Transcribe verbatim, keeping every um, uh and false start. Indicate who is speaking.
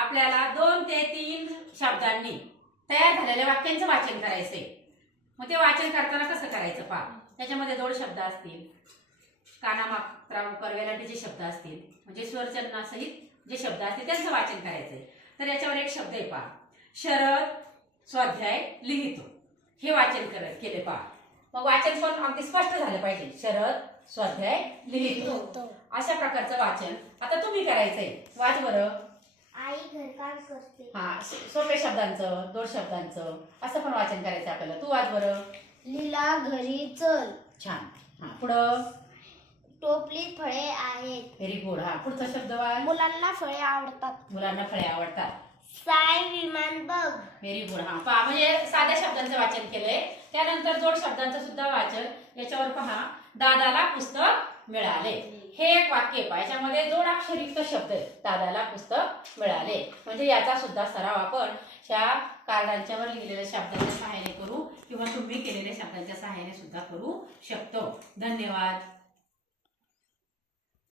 Speaker 1: आपल्याला दोन ते तीन शब्दांनी तयार झालेल्या वाक्यांचं वाचन करायचंय। मग ते वाचन करताना कसं करायचं पहा, त्याच्यामध्ये जोड शब्द असतील, काना मात्रा उकार वेलांटीचे शब्द असतील, म्हणजे स्वरचलनासहित जे शब्द असतील त्यांचं वाचन करायचंय। तर याच्यावर एक शब्द आहे पहा, शरद स्वाध्याय लिहितो, हे वाचन कर केले पहा। मग वाचन पण अगदी स्पष्ट झालं पाहिजे, शरद स्वाध्याय लिहितो अशा प्रकारचं वाचन आता तुम्ही करायचंय। वाच बरं।
Speaker 2: आई घरकाम करते।
Speaker 1: हा, सोपे शब्दांचं, जोड शब्दांचं असं पण वाचन करायचं आपल्याला। तू वाच बरं।
Speaker 2: लीला घरी चल।
Speaker 1: छान। हा, पुढं
Speaker 2: टोपलीत फळे आहेत।
Speaker 1: Very good. हा, पुढचा शब्द वाच।
Speaker 2: मुलांना फळे आवडतात।
Speaker 1: मुलांना फळे आवडतात।
Speaker 2: साय विमान बघ।
Speaker 1: Very good. हा, पहा म्हणजे साध्या शब्दांचं वाचन केलंय, त्यानंतर जोड शब्दांचं सुद्धा वाचन। याच्यावर पहा, दादाला पुस्तक मिळाले, हे एक वाक्य पहा, याच्यामध्ये जोडाक्षरयुक्त शब्द आहे, दादाला पुस्तक मिळाले। म्हणजे याचा सुद्धा सराव आपण त्या कार्डांच्यावर लिहिलेल्या शब्दांच्या सहाय्याने करू किंवा तुम्ही केलेल्या शब्दांच्या सहाय्याने सुद्धा करू शकतो। धन्यवाद।